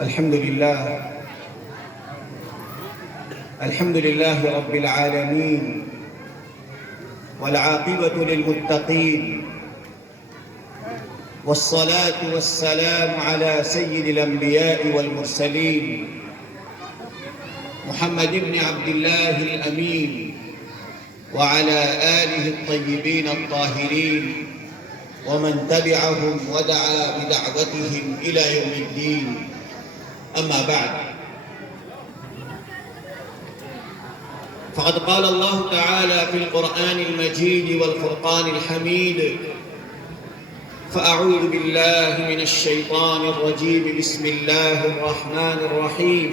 الحمد لله رب العالمين والعاقبة للمتقين والصلاة والسلام على سيد الأنبياء والمرسلين محمد بن عبد الله الأمين وعلى آله الطيبين الطاهرين ومن تبعهم ودعا بدعوتهم إلى يوم الدين. أما بعد، فقد قال الله تعالى في القرآن المجيد والفرقان الحميد: فأعوذ بالله من الشيطان الرجيم، بسم الله الرحمن الرحيم.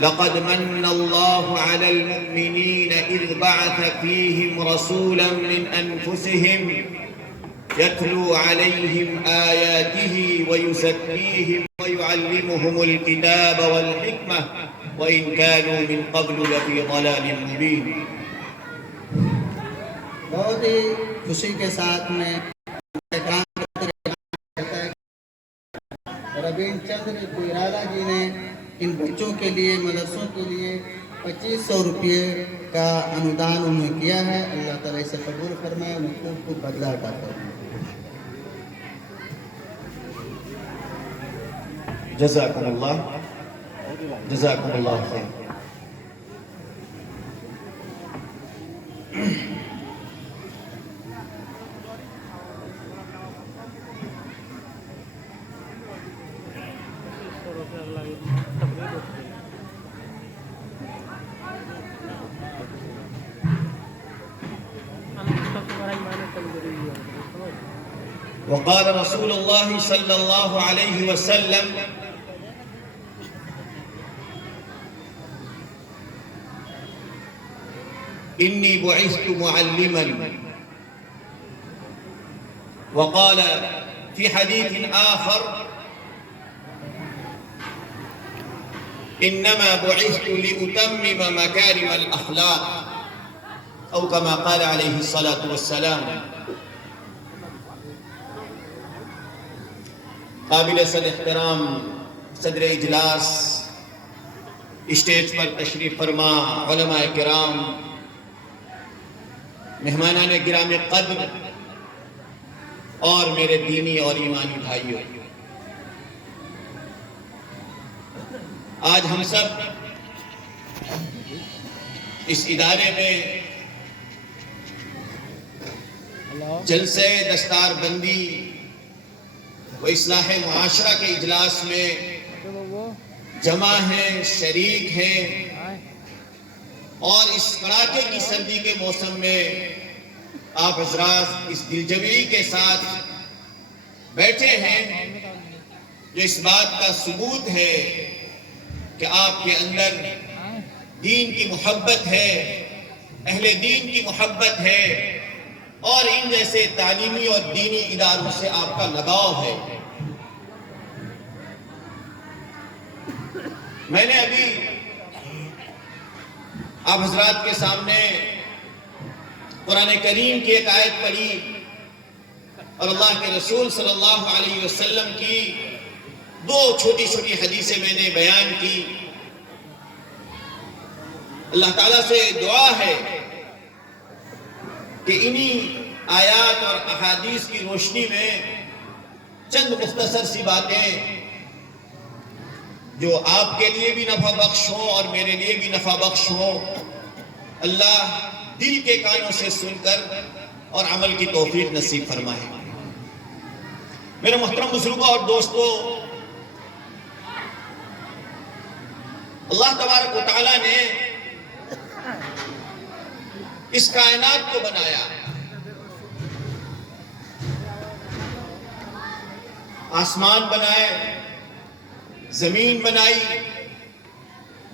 لقد من الله على المؤمنين إذ بعث فيهم رسولا من أنفسهم يتلو عليهم آياته ويزكيهم ويعلمهم الكتاب والحكمة وإن كانوا من قبل لفي ضلال مبين. بہت ہی خوشی کے ساتھ میں ربین چندر کوئرالہ جی نے ان بچوں کے لیے، مدرسوں کے لیے 2500 روپے کا انودان انہوں کیا ہے. اللہ تعالیٰ اسے قبول فرمائے، ان کو بدلہ عطا فرمائے. جزاکم اللہ خیر. وقال رسول الله صلى الله عليه وسلم: إني بعثت معلما. وقال في حديث آخر: إنما بعثت لأتمم مكارم الأخلاق، أو كما قال عليه الصلاة والسلام. قابل صد احترام صدر اجلاس، اسٹیج پر تشریف فرما علماء کرام، مہمانان گرام قدر اور میرے دینی اور ایمانی بھائیوں، آج ہم سب اس ادارے میں جلسے دستار بندی و اصلاح معاشرہ کے اجلاس میں جمع ہیں، شریک ہیں، اور اس کڑاکے کی سردی کے موسم میں آپ حضرات اس دلجوئی کے ساتھ بیٹھے ہیں، جو اس بات کا ثبوت ہے کہ آپ کے اندر دین کی محبت ہے، اہل دین کی محبت ہے، اور ان جیسے تعلیمی اور دینی اداروں سے آپ کا لگاؤ ہے. میں نے ابھی آپ حضرات کے سامنے قرآن کریم کی ایک آیت پڑھی اور اللہ کے رسول صلی اللہ علیہ وسلم کی دو چھوٹی چھوٹی حدیثیں میں نے بیان کی. اللہ تعالیٰ سے دعا ہے کہ انہی آیات اور احادیث کی روشنی میں چند مختصر سی باتیں جو آپ کے لیے بھی نفع بخش ہوں اور میرے لیے بھی نفع بخش ہوں، اللہ دل کے کانوں سے سن کر اور عمل کی توفیق نصیب فرمائے. میرے محترم بزرگوں اور دوستو، اللہ تبارک و تعالیٰ نے اس کائنات کو بنایا، آسمان بنائے، زمین بنائی،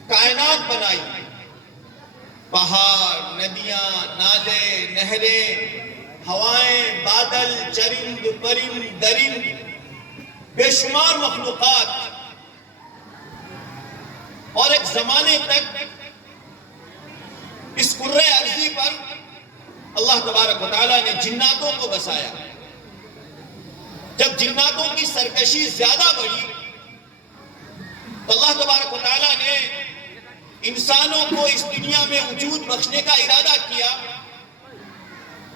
کائنات بنائی، پہاڑ، ندیاں، نالے، نہریں، ہوائیں، بادل، چرند، پرند، درند، بے شمار مخلوقات، اور ایک زمانے تک اس کرۂ ارضی پر اللہ تبارک و تعالیٰ نے جناتوں کو بسایا. جب جناتوں کی سرکشی زیادہ بڑھی تو اللہ تبارک و تعالیٰ نے انسانوں کو اس دنیا میں وجود بخشنے کا ارادہ کیا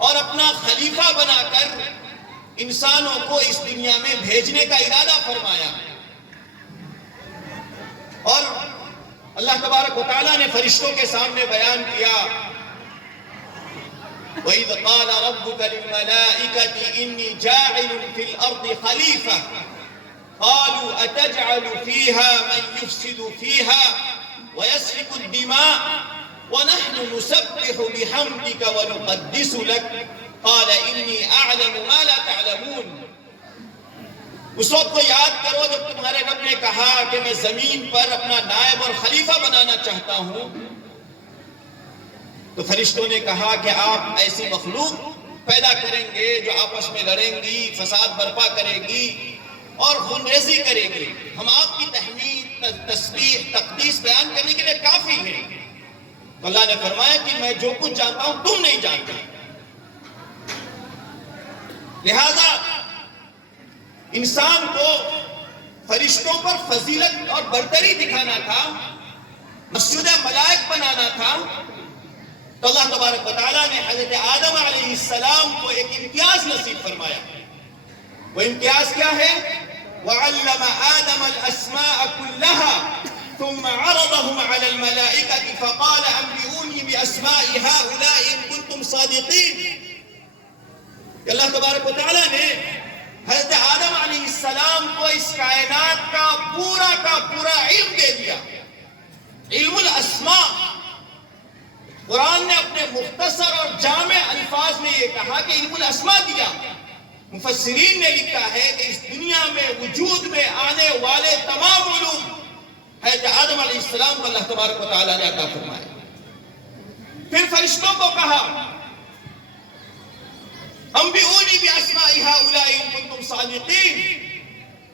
اور اپنا خلیفہ بنا کر انسانوں کو اس دنیا میں بھیجنے کا ارادہ فرمایا. اور اللہ تبارک و تعالیٰ نے فرشتوں کے سامنے بیان کیا وَإِذْ قَالَ رَبُّكَ لِلْمَلَائِكَةِ إِنِّي جَاعِلٌ فِي الْأَرْضِ خَلِيفَةً قَالُوا أَتَجْعَلُ فِيهَا مَنْ يُفْسِدُ فِيهَا وَيَسْفِكُ الدِّمَاءَ وَنَحْنُ نُسَبِّحُ بِحَمْدِكَ وَنُقَدِّسُ لَكَ قَالَ إِنِّي أَعْلَمُ مَا لَا تَعْلَمُونَ. اس وقت کو یاد کرو جب تمہارے رب نے کہا کہ میں زمین پر اپنا نائب اور خلیفہ بنانا چاہتا ہوں، تو فرشتوں نے کہا کہ آپ ایسی مخلوق پیدا کریں گے جو آپس میں لڑیں گی، فساد برپا کرے گی اور خونریزی کرے گی. ہم آپ کی تحمید، تسبیح، تقدیس بیان کرنے کے لیے کافی ہیں. تو اللہ نے فرمایا کہ میں جو کچھ جانتا ہوں تم نہیں جانتے. لہذا انسان کو فرشتوں پر فضیلت اور برتری دکھانا تھا، مسجد ملائک بنانا تھا. تو اللہ تبارک و تعالیٰ نے حضرت آدم علیہ السلام کو ایک امتیاز نصیب فرمایا. وہ امتیاز کیا ہے؟ وَعَلَّمَ آدَمَ الْأَسْمَاءَ كُلَّهَا ثُمَّ عَرَضَهُمْ عَلَى الْمَلَائِكَةِ فَقَالَ أَنْبِئُونِي بِأَسْمَاءِ هَؤُلَاءِ إِن كُنتُمْ صَادِقِينَ. کہ اللہ تبارک و تعالیٰ نے حضرت آدم علیہ السلام کو اس کائنات کا پورا علم دے دیا، علم الاسماء. قرآن نے اپنے مختصر اور جامع الفاظ میں یہ کہا کہ علم الاسماء دیا. مفسرین نے لکھا ہے کہ اس دنیا میں وجود میں آنے والے تمام علوم حضرت آدم علیہ السلام کو اللہ تبارک و تعالیٰ نے عطا فرمایا. پھر فرشتوں کو کہا انبئونی باسماء هؤلاء ان کنتم صادقین،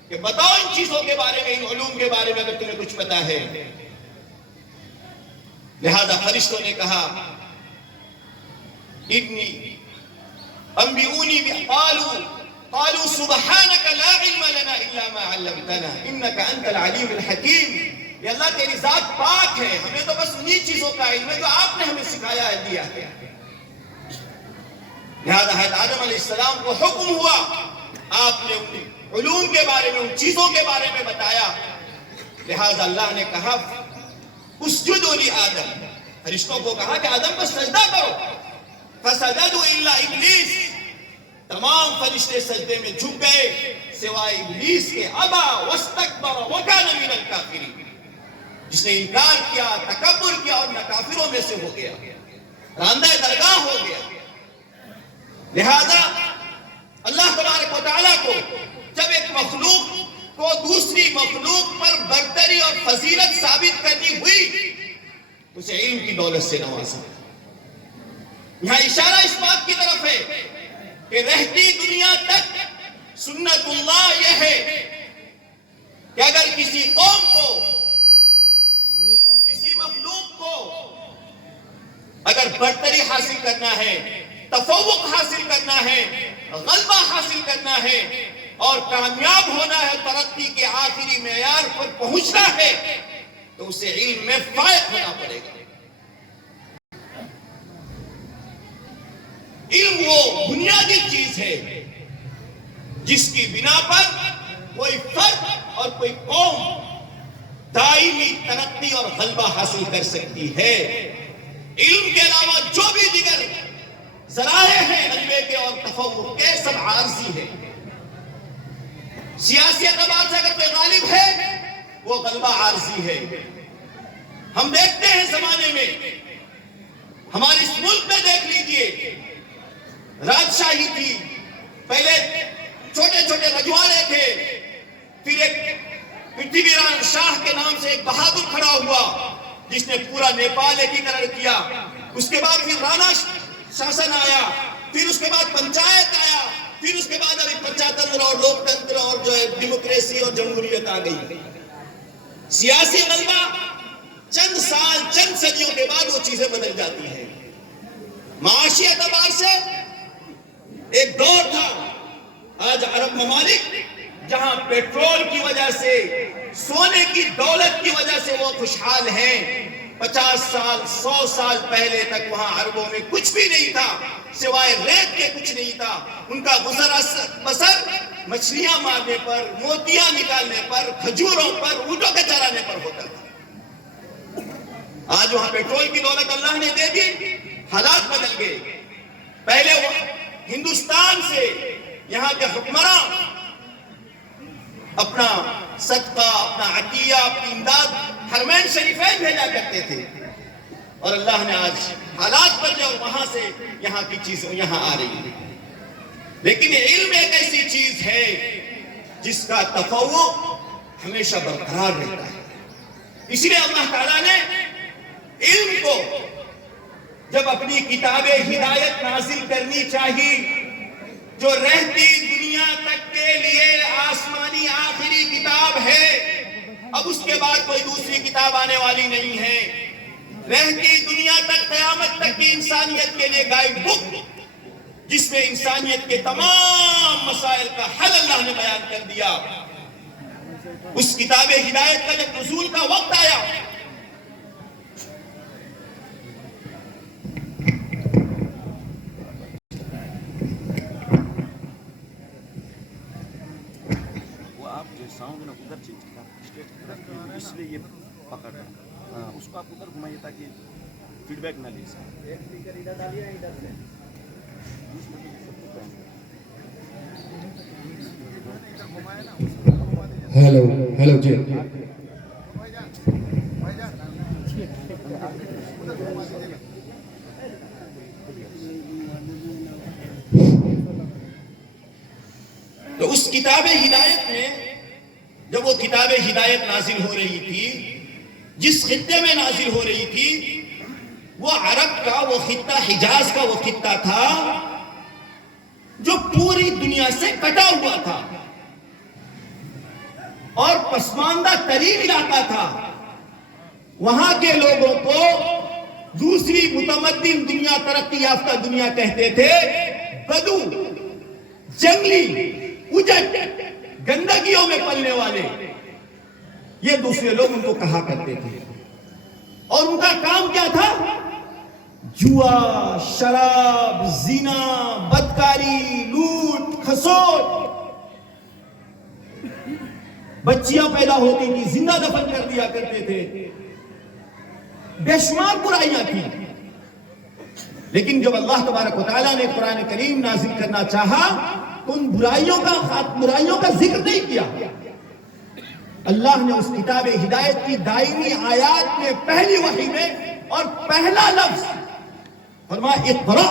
کہ بتاؤ ان چیزوں کے بارے میں، ان علوم کے بارے میں اگر تمہیں کچھ پتا ہے. لہذا فرشتوں نے کہا انی انبئونی قالوا سبحانک لا علم لنا الا ما علمتنا انک انت العلیم الحکیم. یا اللہ تیری ذات پاک ہے، ہمیں تو بس انہی چیزوں کا علم ہے جو آپ نے ہمیں سکھایا ہے، دیا ہے. لہذا حضرت آدم علیہ السلام کو حکم ہوا، آپ نے ان علوم کے بارے میں، ان چیزوں کے بارے میں بتایا. لہذا اللہ نے کہا اسجدوا لآدم، فرشتوں کو کہا کہ آدم کو سجدہ کرو. فسجدوا الا ابلیس، تمام فرشتے سجدے میں جھک گئے سوائے ابلیس کے. ابا واستکبر وکان من الکافرین، جس نے انکار کیا، تکبر کیا اور کافروں میں سے ہو گیا، راندہ درگاہ ہو گیا. لہذا اللہ تبارک و تعالیٰ کو جب ایک مخلوق کو دوسری مخلوق پر برتری اور فضیلت ثابت کرنی ہوئی، اسے علم کی دولت سے نوازا. یہاں اشارہ اس بات کی طرف ہے کہ رہتی دنیا تک سنت اللہ یہ ہے کہ اگر کسی قوم کو، کسی مخلوق کو اگر برتری حاصل کرنا ہے، تفوق حاصل کرنا ہے، غلبہ حاصل کرنا ہے اور کامیاب ہونا ہے، ترقی کے آخری معیار پر پہنچنا ہے، تو اسے علم میں فائق ہونا پڑے گا. علم وہ بنیادی چیز ہے جس کی بنا پر کوئی فرد اور کوئی قوم دائمی ترقی اور غلبہ حاصل کر سکتی ہے. علم کے علاوہ جو بھی دیگر ذرائع ہیں غلبے کے اور تفوق کے، سب عارضی ہیں. سیاسی اعتبار سے اگر کوئی غالب ہے وہ غلبہ عارضی ہے. ہم دیکھتے ہیں زمانے میں، ہمارے اس ملک میں دیکھ لیجئے، راجشاہی تھی، پہلے چھوٹے چھوٹے رجواڑے تھے، پھر ایک پرتھوی ران شاہ کے نام سے ایک بہادر کھڑا ہوا جس نے پورا نیپال ایکیکرن کیا. اس کے بعد پھر رانا شاسن آیا، پھر اس کے بعد پنچایت آیا، پھر اس کے بعد ابھی پنچایتنتر اور لوک تنتر اور جو ہے ڈیموکریسی اور جمہوریت آ گئی. سیاسی غلبہ چند سال، چند صدیوں کے بعد وہ چیزیں بدل جاتی ہیں. معاشی اعتبار سے ایک دور تھا، آج عرب ممالک جہاں پیٹرول کی وجہ سے، سونے کی دولت کی وجہ سے وہ خوشحال ہیں، 50 سال 100 سال پہلے تک وہاں عربوں میں کچھ بھی نہیں تھا، سوائے ریت کے کچھ نہیں تھا. ان کا گزر بسر مچھلیاں مارنے پر، موتیاں نکالنے پر، کھجوروں پر، اونٹوں کے چرانے پر ہوتا تھا. آج وہاں پیٹرول کی دولت اللہ نے دے دی، حالات بدل گئے. پہلے وہ ہندوستان سے یہاں کے حکمراں اپنا صدقہ، اپنا عطیہ، اپنی امداد حرمین شریفین بھیجا کرتے تھے، اور اللہ نے آج حالات بدلے اور وہاں سے یہاں کی چیزیں یہاں آ رہی ہیں. لیکن علم ایک ایسی چیز ہے جس کا تفوق ہمیشہ برقرار رہتا ہے. اس لیے اللہ تعالیٰ نے علم کو جب اپنی کتاب ہدایت نازل کرنی چاہیے، جو رہتی دنیا تک کے لیے آسمانی آخری کتاب ہے، اب اس کے بعد کوئی دوسری کتاب آنے والی نہیں ہے، رہتی دنیا تک قیامت تک کی انسانیت کے لیے گائیڈ بک، جس میں انسانیت کے تمام مسائل کا حل اللہ نے بیان کر دیا. اس کتاب ہدایت کا جب نزول کا وقت آیا، ساؤنڈ ادھر چینج اس لیے یہ پکڑ رہا ہے، اس کو آپ ادھر گھمائیے تاکہ فیڈ بیک نہ لے سکے. ہیلو جی. تو اس کتاب ہدایت میں جب وہ کتاب ہدایت نازل ہو رہی تھی، جس خطے میں نازل ہو رہی تھی، وہ عرب کا وہ خطہ، حجاز کا وہ خطہ تھا جو پوری دنیا سے کٹا ہوا تھا اور پسماندہ ترین علاقہ تھا. وہاں کے لوگوں کو دوسری متمدن دنیا، ترقی یافتہ دنیا کہتے تھے. بدو، جنگلی، اجٹ، گندگیوں میں پلنے والے، یہ دوسرے لوگ ان کو کہا کرتے تھے. اور ان کا کام کیا تھا؟ جوا، شراب، زنا، بدکاری، لوٹ کھسوٹ. بچیاں پیدا ہوتی تھی زندہ دفن کر دیا کرتے تھے. بے شمار برائیاں تھیں. لیکن جب اللہ تبارک و تعالیٰ نے قرآن کریم نازل کرنا چاہا تو ان برائیوں کا ذکر نہیں کیا. اللہ نے اس کتاب ہدایت کی دائمی آیات میں پہلی وحی میں اور پہلا لفظ فرمایا اقرا،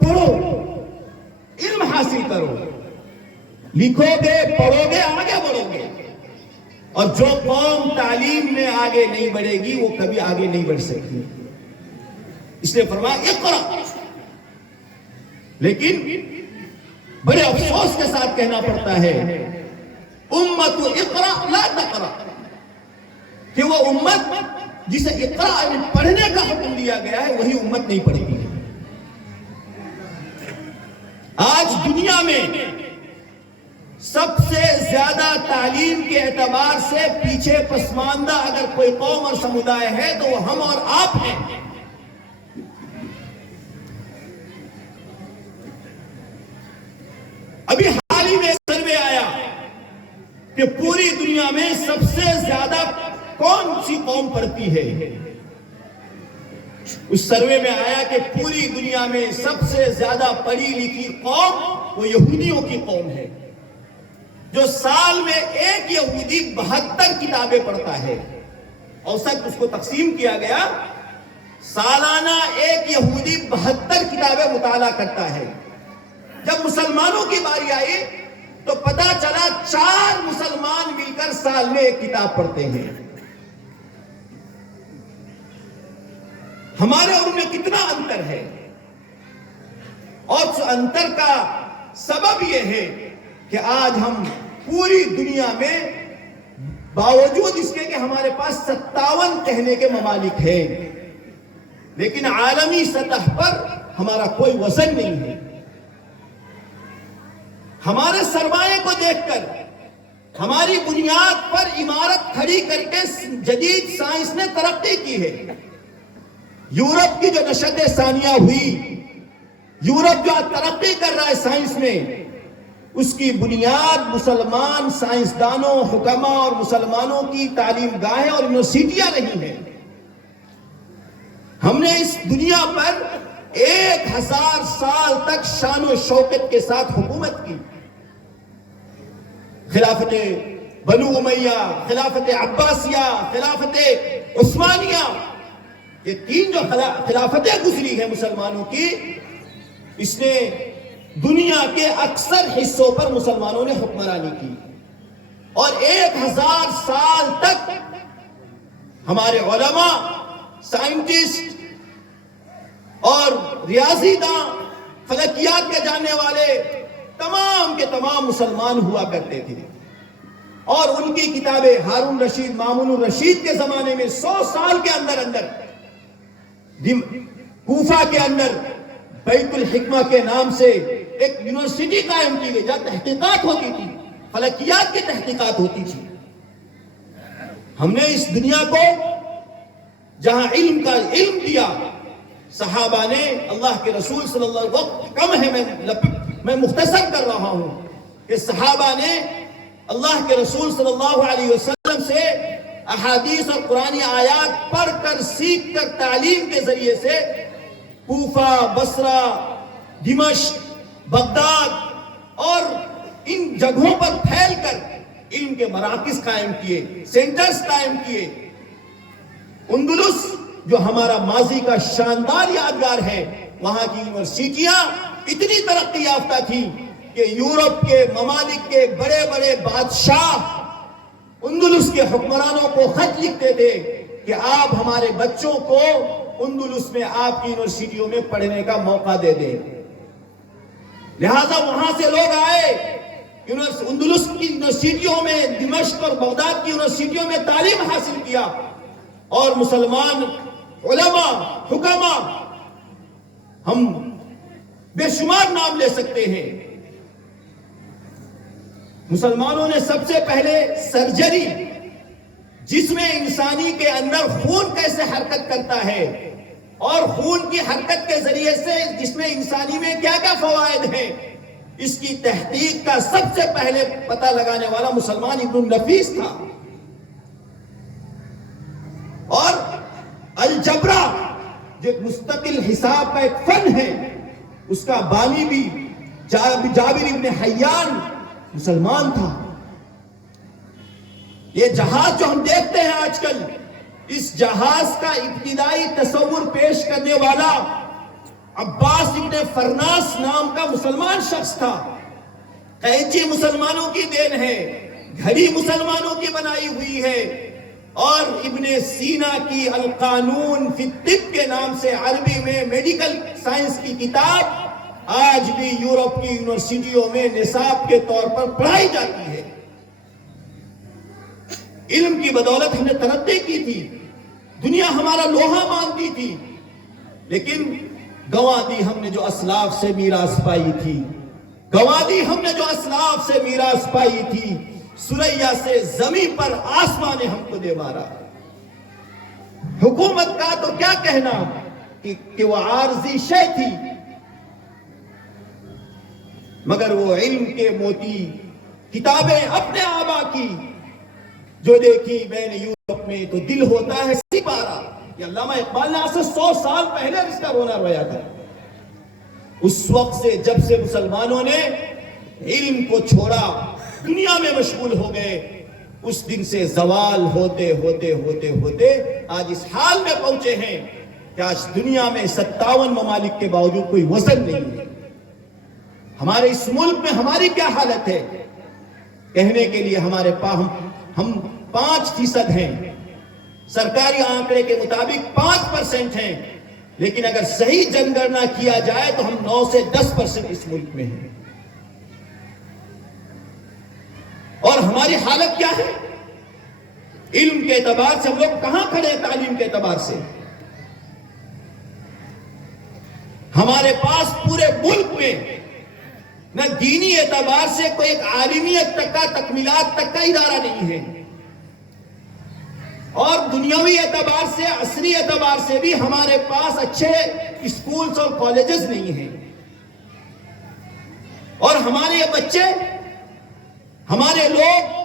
پڑھو، علم حاصل کرو. لکھو گے، پڑھو گے، آگے بڑھو گے. اور جو قوم تعلیم میں آگے نہیں بڑھے گی وہ کبھی آگے نہیں بڑھ سکتی. اس لیے فرمایا اقرا. لیکن بڑے افسوس کے ساتھ کہنا پڑتا ہے امت اقرا لا تقرا، کہ وہ امت جسے اقرا پڑھنے کا حکم دیا گیا ہے وہی امت نہیں پڑھتی ہے. آج دنیا میں سب سے زیادہ تعلیم کے اعتبار سے پیچھے پسماندہ اگر کوئی قوم اور سمودائے ہے تو وہ ہم اور آپ ہیں. ابھی حال ہی میں سروے آیا کہ پوری دنیا میں سب سے زیادہ کون سی قوم پڑھتی ہے. اس سروے میں آیا کہ پوری دنیا میں سب سے زیادہ پڑھی لکھی قوم وہ یہودیوں کی قوم ہے، جو سال میں ایک یہودی 72 کتابیں پڑھتا ہے. اوسط اس کو تقسیم کیا گیا، سالانہ ایک یہودی 72 کتابیں مطالعہ کرتا ہے. جب مسلمانوں کی باری آئی تو پتا چلا 4 مسلمان مل کر سال میں ایک کتاب پڑھتے ہیں. ہمارے اور ان میں کتنا انتر ہے. اور اس انتر کا سبب یہ ہے کہ آج ہم پوری دنیا میں باوجود اس کے کہ ہمارے پاس 57 کہنے کے ممالک ہیں، لیکن عالمی سطح پر ہمارا کوئی وزن نہیں ہے. ہمارے سرمایے کو دیکھ کر، ہماری بنیاد پر عمارت کھڑی کر کے جدید سائنس نے ترقی کی ہے۔ یورپ کی جو نشت ثانیہ ہوئی، یورپ جو ترقی کر رہا ہے سائنس میں، اس کی بنیاد مسلمان سائنسدانوں، حکماء اور مسلمانوں کی تعلیم گاہیں اور یونیورسٹیاں رہی ہیں۔ ہم نے اس دنیا پر 1000 سال تک شان و شوکت کے ساتھ حکومت کی۔ خلافت بنو امیہ، خلافت عباسیہ، خلافت عثمانیہ، یہ 3 جو خلافتیں گزری ہیں مسلمانوں کی، اس نے دنیا کے اکثر حصوں پر مسلمانوں نے حکمرانی کی، اور 1000 سال تک ہمارے علماء، سائنٹسٹ اور ریاضی داں، فلکیات کے جاننے والے تمام کے تمام مسلمان ہوا کرتے تھے، اور ان کی کتابیں ہارون رشید، مامون الرشید کے زمانے میں 100 سال کے اندر کوفہ کے اندر بیت الحکمہ کے نام سے ایک یونیورسٹی قائم کی گئی، جہاں تحقیقات ہوتی تھی، فلکیات کی تحقیقات ہوتی تھی۔ ہم نے اس دنیا کو جہاں علم کا علم دیا، صحابہ نے، اللہ کے رسول صلی اللہ علیہ وسلم، وقت کم ہے، میں مختصر کر رہا ہوں کہ صحابہ نے اللہ کے رسول صلی اللہ علیہ وسلم سے احادیث اور قرآنی آیات پڑھ کر، سیکھ کر، تعلیم کے ذریعے سے کوفہ، بصرہ، دمشق، بغداد اور ان جگہوں پر پھیل کر علم کے مراکز قائم کیے، سینٹرز قائم کیے۔ اندلس جو ہمارا ماضی کا شاندار یادگار ہے، وہاں کی یونیورسٹیاں اتنی ترقی یافتہ تھی کہ یورپ کے ممالک کے بڑے بڑے بادشاہ اندلس کے حکمرانوں کو خط لکھتے تھے کہ آپ ہمارے بچوں کو اندلس میں آپ کی یونیورسٹیوں میں پڑھنے کا موقع دے دیں۔ لہذا وہاں سے لوگ آئے، اندلس کی یونیورسٹیوں میں، دمشق اور بغداد کی یونیورسٹیوں میں تعلیم حاصل کیا، اور مسلمان علماء، حکماء، ہم بے شمار نام لے سکتے ہیں۔ مسلمانوں نے سب سے پہلے سرجری، جس میں انسانی کے اندر خون کیسے حرکت کرتا ہے اور خون کی حرکت کے ذریعے سے جس میں انسانی میں کیا کیا فوائد ہیں، اس کی تحقیق کا سب سے پہلے پتہ لگانے والا مسلمان ابن النفیس تھا۔ اور الجبرا جو ایک مستقل حساب کا ایک فن ہے، اس کا بانی بھی جابر ابن حیان مسلمان تھا۔ یہ جہاز جو ہم دیکھتے ہیں آج کل، اس جہاز کا ابتدائی تصور پیش کرنے والا عباس ابن فرناس نام کا مسلمان شخص تھا۔ قینچی مسلمانوں کی دین ہے، گھڑی مسلمانوں کی بنائی ہوئی ہے، اور ابن سینا کی القانون فی الطب کے نام سے عربی میں میڈیکل سائنس کی کتاب آج بھی یورپ کی یونیورسٹیوں میں نصاب کے طور پر پڑھائی جاتی ہے۔ علم کی بدولت ہم نے ترقی کی تھی، دنیا ہمارا لوہا مانتی تھی، لیکن گنوا دی ہم نے جو اسلاف سے میراث پائی تھی، گنوا دی ہم نے جو اسلاف سے میراث پائی تھی، سریا سے زمین پر آسمان نے ہم کو دے مارا۔ حکومت کا تو کیا کہنا کہ وہ عارضی شے تھی، مگر وہ علم کے موتی، کتابیں اپنے آبا کی جو دیکھی میں نے یورپ میں تو دل ہوتا ہے سپارہ۔ یہ علامہ اقبال نے آج سے 100 سال پہلے اس کا رونا رویا تھا۔ اس وقت سے جب سے مسلمانوں نے علم کو چھوڑا، دنیا میں مشغول ہو گئے، اس دن سے زوال ہوتے ہوتے ہوتے ہوتے آج اس حال میں پہنچے ہیں کہ آج دنیا میں 57 ممالک کے باوجود کوئی وزن نہیں ہے۔ ہمارے اس ملک میں ہماری کیا حالت ہے؟ کہنے کے لیے ہمارے ہم 5% ہیں، سرکاری آنکڑے کے مطابق 5% ہیں، لیکن اگر صحیح جن گننا کیا جائے تو ہم 9 سے 10% اس ملک میں ہیں۔ اور ہماری حالت کیا ہے؟ علم کے اعتبار سے ہم لوگ کہاں کھڑے ہیں؟ تعلیم کے اعتبار سے ہمارے پاس پورے ملک میں نہ دینی اعتبار سے کوئی ایک عالمیت تک کا تکمیلات تک کا ادارہ نہیں ہے، اور دنیاوی اعتبار سے عصری اعتبار سے بھی ہمارے پاس اچھے اسکولز اور کالجز نہیں ہیں، اور ہمارے بچے، ہمارے لوگ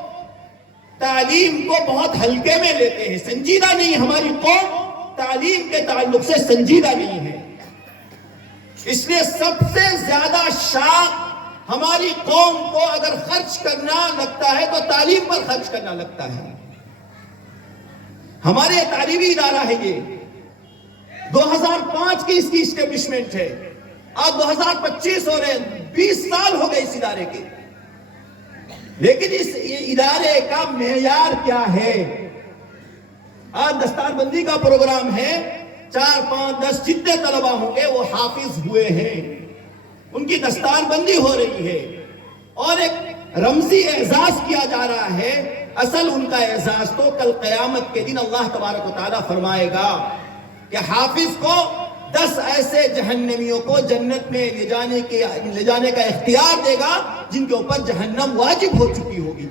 تعلیم کو بہت ہلکے میں لیتے ہیں، سنجیدہ نہیں۔ ہماری قوم تعلیم کے تعلق سے سنجیدہ نہیں ہے، اس لیے سب سے زیادہ شاق ہماری قوم کو اگر خرچ کرنا لگتا ہے تو تعلیم پر خرچ کرنا لگتا ہے۔ ہمارے تعلیمی ادارہ ہے یہ، 2005 کی اس کی اسٹیبلشمنٹ ہے، آج 2025 ہو رہے ہیں، 20 سال ہو گئے اس ادارے کے، لیکن اس ادارے کا معیار کیا ہے؟ آج دستار بندی کا پروگرام ہے، 4 5 10 جتنے طلبہ ہوں گے وہ حافظ ہوئے ہیں، ان کی دستار بندی ہو رہی ہے، اور ایک رمزی اعزاز کیا جا رہا ہے۔ اصل ان کا اعزاز تو کل قیامت کے دن اللہ تبارک و تعالیٰ فرمائے گا کہ حافظ کو 10 ایسے جہنمیوں کو جنت میں لے جانے کا اختیار دے گا جن کے اوپر جہنم واجب ہو چکی ہوگی۔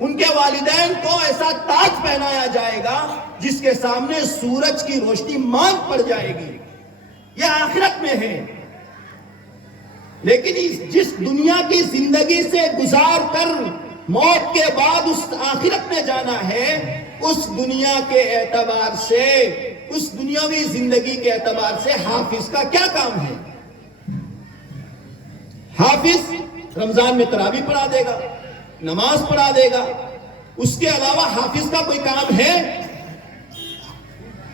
ان کے والدین کو ایسا تاج پہنایا جائے گا جس کے سامنے سورج کی روشنی مانگ پڑ جائے گی۔ یہ آخرت میں ہے، لیکن جس دنیا کی زندگی سے گزار کر موت کے بعد اس آخرت میں جانا ہے، اس دنیا کے اعتبار سے، اس دنیاوی زندگی کے اعتبار سے حافظ کا کیا کام ہے؟ حافظ رمضان میں تراویح پڑھا دے گا، نماز پڑھا دے گا، اس کے علاوہ حافظ کا کوئی کام ہے؟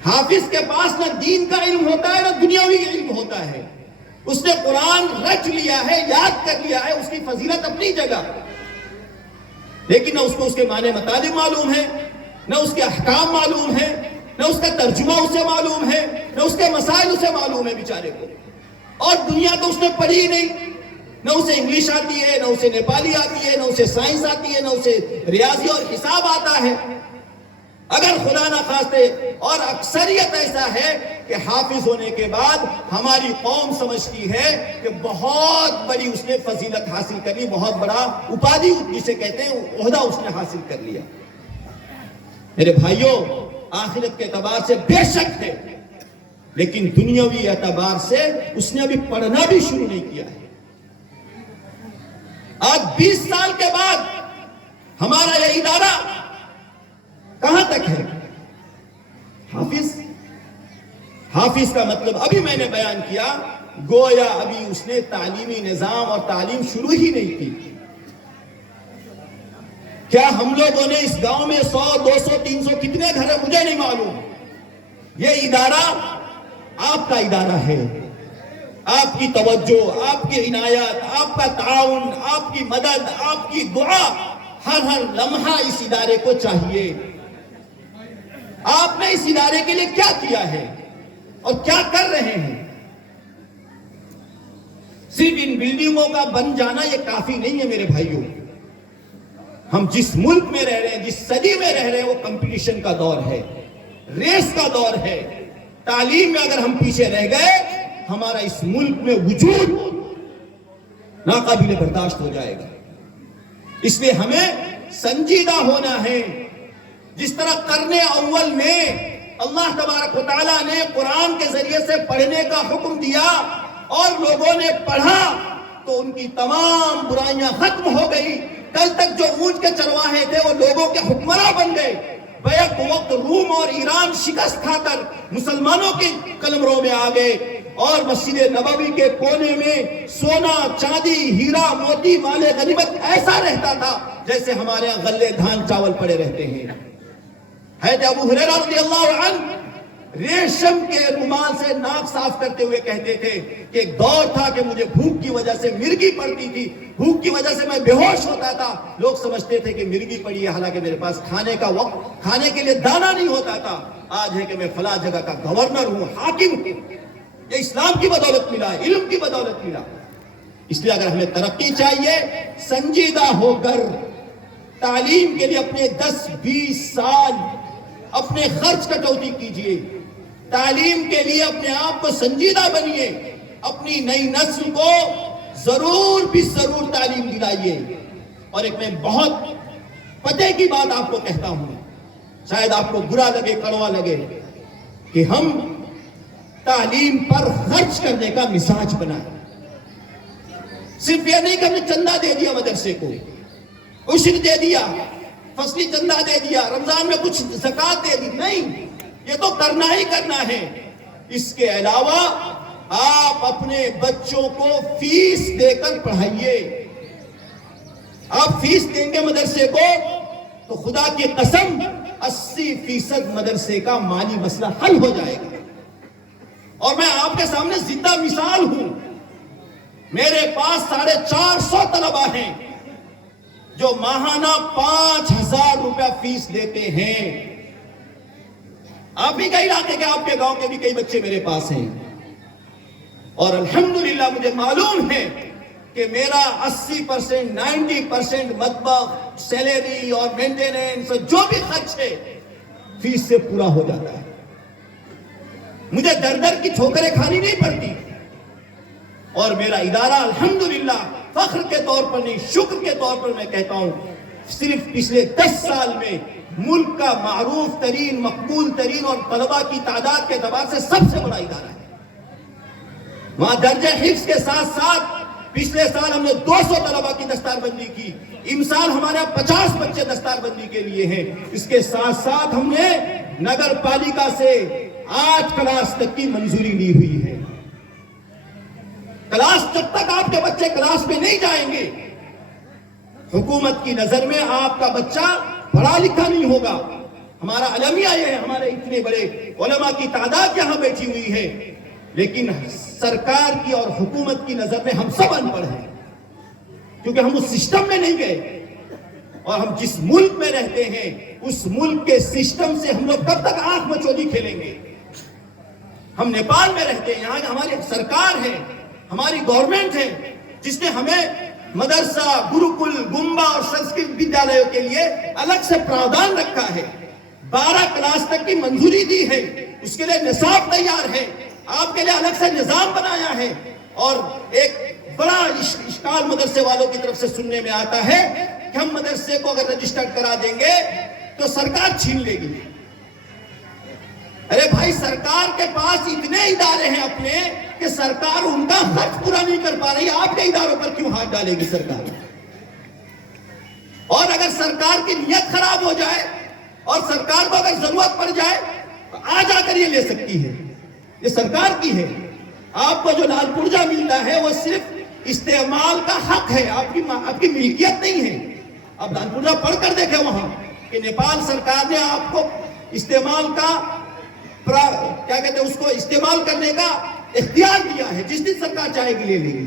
حافظ کے پاس نہ دین کا علم ہوتا ہے نہ دنیاوی علم ہوتا ہے، اس نے قرآن رچ لیا ہے، یاد کر لیا ہے، اس کی فضیلت اپنی جگہ، لیکن نہ اس کو اس کے معنی مطالب معلوم ہے، نہ اس کے احکام معلوم ہے، نہ اس کا ترجمہ اسے معلوم ہے، نہ اس کے مسائل اسے معلوم ہے بیچارے کو، اور دنیا تو اس نے پڑھی نہیں، نہ اسے انگلش آتی ہے، نہ اسے نیپالی آتی ہے، نہ اسے سائنس آتی ہے، نہ اسے ریاضی اور حساب آتا ہے۔ اگر خدا نہ خواستہ، اور اکثریت ایسا ہے کہ حافظ ہونے کے بعد ہماری قوم سمجھتی ہے کہ بہت بڑی اس نے فضیلت حاصل کر لی، بہت بڑا اپادھی جسے کہتے ہیں عہدہ اس نے حاصل کر لیا۔ میرے بھائیوں، آخرت کے اعتبار سے بے شک ہے، لیکن دنیاوی اعتبار سے اس نے ابھی پڑھنا بھی شروع نہیں کیا ہے۔ آج 20 سال کے بعد ہمارا یہ ادارہ کہاں تک ہے؟ حافظ کا مطلب ابھی میں نے بیان کیا، گویا ابھی اس نے تعلیمی نظام اور تعلیم شروع ہی نہیں کی۔ کیا ہم لوگوں نے اس گاؤں میں 100 200 300 کتنے گھر ہیں مجھے نہیں معلوم، یہ ادارہ آپ کا ادارہ ہے، آپ کی توجہ، آپ کی عنایت، آپ کا تعاون، آپ کی مدد، آپ کی دعا ہر لمحہ اس ادارے کو چاہیے۔ آپ نے اس ادارے کے لیے کیا کیا ہے اور کیا کر رہے ہیں؟ صرف ان بلڈنگوں کا بن جانا یہ کافی نہیں ہے میرے بھائیوں۔ ہم جس ملک میں رہ رہے ہیں، جس صدی میں رہ رہے ہیں، وہ کمپٹیشن کا دور ہے، ریس کا دور ہے۔ تعلیم میں اگر ہم پیچھے رہ گئے، ہمارا اس ملک میں وجود ناقابل برداشت ہو جائے گا۔ اس لیے ہمیں سنجیدہ ہونا ہے۔ جس طرح قرن اول میں اللہ تبارک و تعالیٰ نے قرآن کے ذریعے سے پڑھنے کا حکم دیا اور لوگوں نے پڑھا تو ان کی تمام برائیاں ختم ہو گئی۔ کل تک جو اونٹ کے چرواہے تھے وہ لوگوں کے حکمراں بن گئے۔ بیک وقت روم اور ایران شکست کھا کر مسلمانوں کے قلمروں میں آ گئے، اور مسجد نبوی کے کونے میں سونا چاندی ہیرا موتی مال غنیمت ایسا رہتا تھا جیسے ہمارے یہاں غلے دھان چاول پڑے رہتے ہیں۔ حضرت ابو ہریرہ رضی اللہ عنہ ریشم کے رومال سے ناک صاف کرتے ہوئے کہتے تھے کہ ایک دور تھا کہ مجھے بھوک کی وجہ سے مرگی پڑتی تھی، بھوک کی وجہ سے میں بے ہوش ہوتا تھا، لوگ سمجھتے تھے کہ مرگی پڑی ہے، حالانکہ میرے پاس کھانے کا وقت، کھانے کے لیے دانہ نہیں ہوتا تھا۔ آج ہے کہ میں فلاں جگہ کا گورنر ہوں، حاکم ہوں، یہ اسلام کی بدولت ملا، علم کی بدولت ملا۔ اس لیے اگر ہمیں ترقی چاہیے، سنجیدہ ہو کر تعلیم کے لیے اپنے 10-20 سال اپنے خرچ کٹوتی کیجئے، تعلیم کے لیے اپنے آپ کو سنجیدہ بنیے، اپنی نئی نسل کو ضرور بھی ضرور تعلیم دلائیے. اور ایک میں بہت پتے کی بات آپ کو کہتا ہوں, شاید آپ کو برا لگے, کڑوا لگے, کہ ہم تعلیم پر خرچ کرنے کا مزاج بنائیں. صرف یہ نہیں کہ ہم نے چندہ دے دیا مدرسے کو, عشر دے دیا, فصلی چندہ دے دیا, رمضان میں کچھ زکوٰۃ دے دی, نہیں, یہ تو کرنا ہی کرنا ہے. اس کے علاوہ آپ اپنے بچوں کو فیس دے کر پڑھائیے. آپ فیس دیں گے مدرسے کو تو خدا کی قسم 80% مدرسے کا مالی مسئلہ حل ہو جائے گا. اور میں آپ کے سامنے زندہ مثال ہوں. میرے پاس 450 طلبہ ہیں جو ماہانہ 5000 روپیہ فیس دیتے ہیں. آپ بھی کئی علاقے کے, آپ کے گاؤں کے بھی کئی بچے میرے پاس ہیں, اور الحمدللہ مجھے معلوم ہے کہ میرا 80% 90% مطبخ, سیلری اور مینٹیننس جو بھی خرچ ہے فیس سے پورا ہو جاتا ہے. مجھے در در کی ٹھوکریں کھانی نہیں پڑتی. اور میرا ادارہ الحمدللہ فخر کے طور پر نہیں, شکر کے طور پر میں کہتا ہوں, صرف پچھلے 10 سال میں ملک کا معروف ترین, مقبول ترین اور طلبہ کی تعداد کے اعتبار سے سب سے بڑا ادارہ ہے. وہاں درجہ حفظ کے ساتھ ساتھ پچھلے سال ہم نے 200 طلبہ کی دستار بندی کی. امسال ہمارے 50 بچے دستار بندی کے لیے ہیں. اس کے ساتھ ساتھ ہم نے نگر پالیکا سے 8 کلاس تک کی منظوری لی ہوئی ہے. کلاس, جب تک آپ کے بچے کلاس میں نہیں جائیں گے, حکومت کی نظر میں آپ کا بچہ پڑھا لکھا نہیں ہوگا. ہمارا المیہ یہ ہے, ہمارے اتنے بڑے علماء کی تعداد یہاں بیٹھی ہوئی ہے, لیکن سرکار کی اور حکومت کی نظر میں ہم سب ان پڑھ ہیں, کیونکہ ہم اس سسٹم میں نہیں گئے. اور ہم جس ملک میں رہتے ہیں اس ملک کے سسٹم سے ہم لوگ کب تک آنکھ مچولی کھیلیں گے. ہم نیپال میں رہتے ہیں, یہاں ہماری سرکار ہے, ہماری گورنمنٹ ہے, جس نے ہمیں مدرسہ, گروکل, گمبا اور سنسکرت ودیالیوں کے لیے الگ سے پراودھان رکھا ہے. 12 کلاس تک کی منظوری دی ہے, اس کے لیے نصاب تیار ہے, آپ کے لیے الگ سے نظام بنایا ہے. اور ایک بڑا اشکال مدرسے والوں کی طرف سے سننے میں آتا ہے کہ ہم مدرسے کو اگر رجسٹرڈ کرا دیں گے تو سرکار چھین لے گی. ارے بھائی, سرکار کے پاس اتنے ادارے ہیں اپنے کہ سرکار ان کا خرچ پورا نہیں کر پا رہی, آپ کے اداروں پر کیوں ہاتھ ڈالے گی سرکار؟ اور اگر سرکار کی نیت خراب ہو جائے اور سرکار کو اگر ضرورت پڑ جائے تو آ جا کر یہ لے سکتی ہے. یہ سرکار کی ہے. آپ کو جو لال پرجا ملتا ہے وہ صرف استعمال کا حق ہے, آپ کی ملکیت نہیں ہے. آپ لال پرجا پڑھ کر دیکھیں وہاں کہ نیپال سرکار نے آپ کو استعمال کا کیا کہتے ہیں اس کو استعمال کرنے کا اختیار دیا ہے, جس دن سرکار چاہے گی لے لے گی.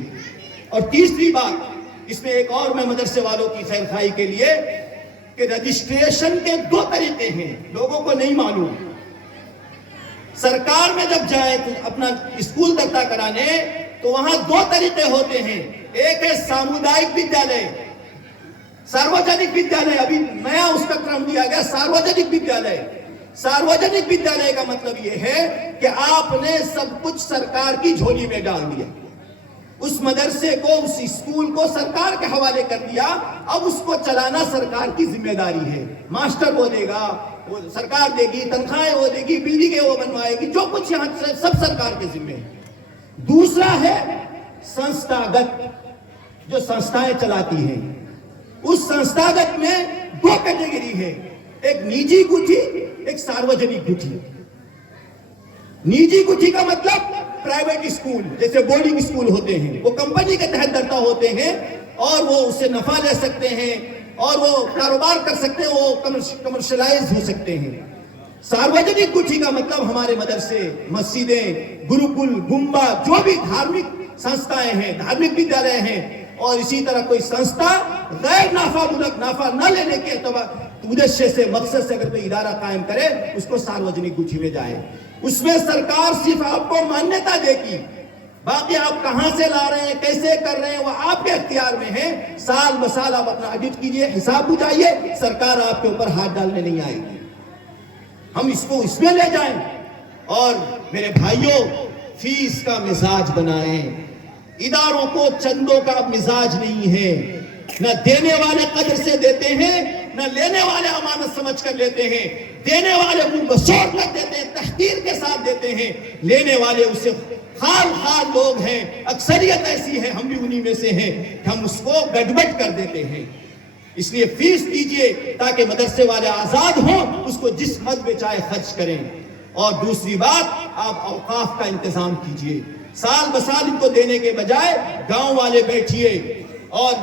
اور تیسری بات, اس میں ایک اور میں مدرسے والوں کی خیر خواہی کے لیے, کہ رجسٹریشن کے 2 طریقے ہیں, لوگوں کو نہیں معلوم. سرکار میں جب جائے اپنا اسکول دفتر کرانے تو وہاں 2 طریقے ہوتے ہیں. ایک ہے سامودائک ودیالیہ, ساروجنک ودیالیہ, ابھی نیا اس کا کرم دیا گیا ساروجنک ودیالیہ. ساروجنک ودیالیہ کا مطلب یہ ہے کہ آپ نے سب کچھ سرکار کی جھولی میں ڈال دیا, اس مدرسے کو, اس اسکول کو سرکار کے حوالے کر دیا. اب اس کو چلانا سرکار کی ذمہ داری ہے. ماسٹر وہ دے گا, وہ سرکار دے گی, تنخواہیں وہ دے گی, بلڈنگیں وہ بنوائے گی, جو کچھ یہاں سب سرکار کے ذمہ ہے. دوسرا ہے سنستھاگت, جو سنستھائیں چلاتی ہیں. اس سنستھاگت میں 2 کیٹیگری ہے, ایک نجی گٹھی, ایک ساروجنک گٹھی. نجی گٹھی کا مطلب پرائیویٹ اسکول, جیسے بورڈنگ اسکول ہوتے ہیں, وہ کمپنی کے تحت درتا ہوتے ہیں اور وہ اس سے نفع لے سکتے ہیں اور وہ کاروبار کر سکتے ہیں, وہ کمرشلائز ہو سکتے ہیں. ساروجنک گٹھی کا مطلب ہمارے مدرسے, مسجدیں, گروکل, گمبا, جو بھی دھارمک سنستھائیں ہیں, دھارمک ودیالیہ ہیں, اور اسی طرح کوئی سنستھا غیر نافع نہ لینے کے ادیشیہ سے, مقصد سے اگر کوئی ادارہ قائم کرے, اس کو ساروجنک گٹھی میں جائے. اس میں سرکار صرف آپ کو مانیتا دے گی, باقی آپ کہاں سے لا رہے ہیں, کیسے کر رہے ہیں, وہ آپ کے اختیار میں ہے. سال بسال آپ اپنا آڈٹ کیجئے, حساب بجائیے, سرکار آپ کے اوپر ہاتھ ڈالنے نہیں آئے گی. ہم اس کو اس میں لے جائیں. اور میرے بھائیوں, فیس کا مزاج بنائیں. اداروں کو چندوں کا مزاج نہیں ہے، نہ دینے والے قدر سے دیتے ہیں، نہ لینے والے امانت سمجھ کر لیتے ہیں، دینے والے منہ بسوڑ کر دیتے ہیں، تحقیر کے ساتھ دیتے ہیں، لینے والے اسے خال خال لوگ ہیں، اکثریت ایسی ہے، ہم بھی انہی میں سے ہیں کہ ہم اس کو گڑبڑ کر دیتے ہیں۔ اس لیے فیس دیجئے تاکہ مدرسے والے آزاد ہوں، اس کو جس مد میں چاہے خرچ کریں۔ اور دوسری بات، آپ اوقاف کا انتظام کیجئے، سال بسال ان کو دینے کے بجائے گاؤں والے بیٹھیے اور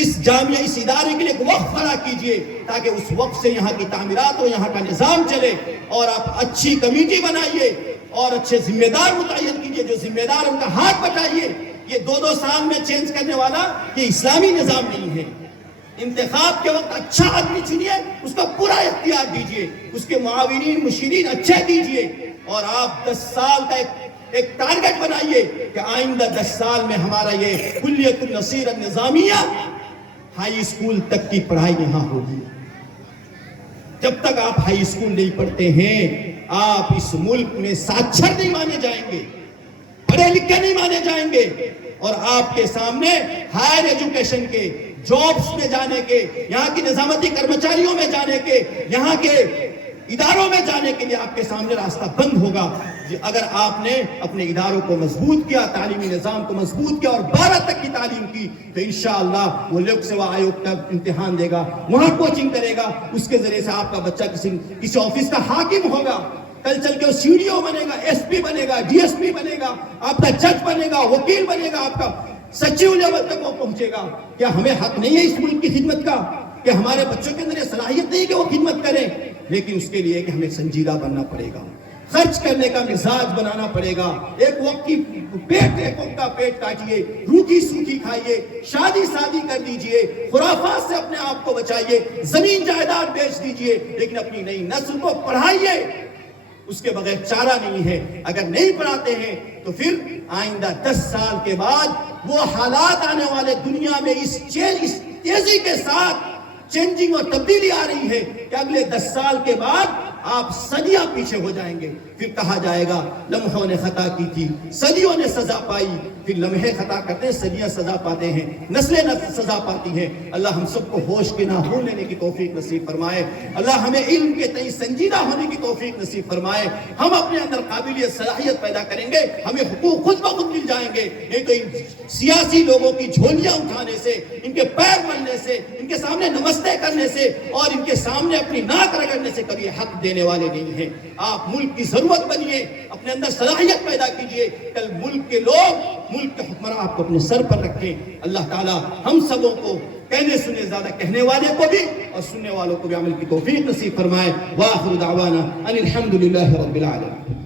اس جامعہ، اس ادارے کے لیے ایک وقف کھڑا کیجئے تاکہ اس وقف سے یہاں کی تعمیرات ہو، یہاں کا نظام چلے، اور آپ اچھی کمیٹی بنائیے اور اچھے ذمہ دار متعین کیجئے، جو ذمہ دار ان کا ہاتھ بٹائیے۔ یہ 2 سال میں چینج کرنے والا یہ اسلامی نظام نہیں ہے۔ انتخاب کے وقت اچھا آدمی چنیے، اس کا پورا اختیار دیجئے، اس کے معاونین مشیرین اچھے دیجئے، اور آپ 10 سال کا ایک ٹارگٹ بنائیے کہ آئندہ 10 سال میں ہمارا یہ کلیۃ النصیر النظامیہ ہائی اسکول تک کی پڑھائی یہاں ہوگی۔ جب تک آپ ہائی اسکول نہیں پڑھتے ہیں، آپ اس ملک میں ساکشر نہیں مانے جائیں گے، پڑھے لکھے نہیں مانے جائیں گے، اور آپ کے سامنے ہائر ایجوکیشن کے، جابس میں جانے کے، یہاں کی نظامتی کرمچاریوں میں جانے کے، یہاں کے اداروں میں جانے کے لیے آپ کے سامنے راستہ بند ہوگا۔ اگر آپ نے اپنے اداروں کو مضبوط کیا، تعلیمی نظام کو مضبوط کیا اور 12 تک کی تعلیم کی، تو انشاءاللہ وہ لوک سیوا آیوگ کا امتحان دے گا، وہاں کوچنگ کرے گا، اس کے ذریعے سے آپ کا بچہ کسی آفس کا حاکم ہوگا، کل چل کے وہ سی ڈی او بنے گا، ایس پی بنے گا، ڈی ایس پی بنے گا، آپ کا جج بنے گا، وکیل بنے گا، آپ کا سچیو لیول تک وہ پہنچے گا۔ کیا ہمیں حق نہیں ہے اس ملک کی خدمت کا؟ کہ ہمارے بچوں کے اندر یہ صلاحیت نہیں کہ وہ خدمت کریں؟ لیکن اس کے لیے کہ ہمیں سنجیدہ بننا پڑے گا، خرچ کرنے کا مزاج بنانا پڑے گا، ایک وقت کا پیٹ کاٹیے، روکھی سوکھی کھائیے، شادی کر دیجئے، خرافات سے اپنے آپ کو بچائیے، زمین جائیداد بیچ دیجئے، لیکن اپنی نئی نسل کو پڑھائیے، اس کے بغیر چارہ نہیں ہے۔ اگر نہیں پڑھاتے ہیں تو پھر آئندہ 10 سال کے بعد وہ حالات آنے والے دنیا میں اس تیزی کے ساتھ چینجنگ اور تبدیلی آ رہی ہے کہ اگلے 10 سال کے بعد آپ صدیاں پیچھے ہو جائیں گے، پھر کہا جائے گا لمحوں نے خطا کی تھی، صدیوں نے سزا پائی، پھر لمحے خطا کرتے ہیں، صدیاں سزا پاتے ہیں، نسلیں سزا پاتی ہیں۔ اللہ ہم سب کو ہوش کے نہ ہو لینے کی توفیق نصیب فرمائے، اللہ ہمیں علم کے تئیں سنجیدہ ہونے کی توفیق نصیب فرمائے، ہم اپنے اندر قابلیت صلاحیت پیدا کریں گے، ہمیں حقوق خود بخود مل جائیں گے، نہیں تو ان سیاسی لوگوں کی جھولیاں اٹھانے سے، ان کے پیر ملنے سے، ان کے سامنے نمستے کرنے سے اور ان کے سامنے اپنی ناک رگڑنے سے کبھی حق دینے والے نہیں ہیں۔ آپ ملک کی ضرورت بنیے، اپنے اندر صلاحیت پیدا کیجئے، کل ملک کے لوگ، ملک کے حکمراں آپ کو اپنے سر پر رکھیں۔ اللہ تعالی ہم سبوں کو کہنے سنے زیادہ کہنے والے کو بھی اور سننے والوں کو بھی عمل کی توفیق نصیب فرمائے۔ وآخر دعوانا ان الحمدللہ رب العالمین۔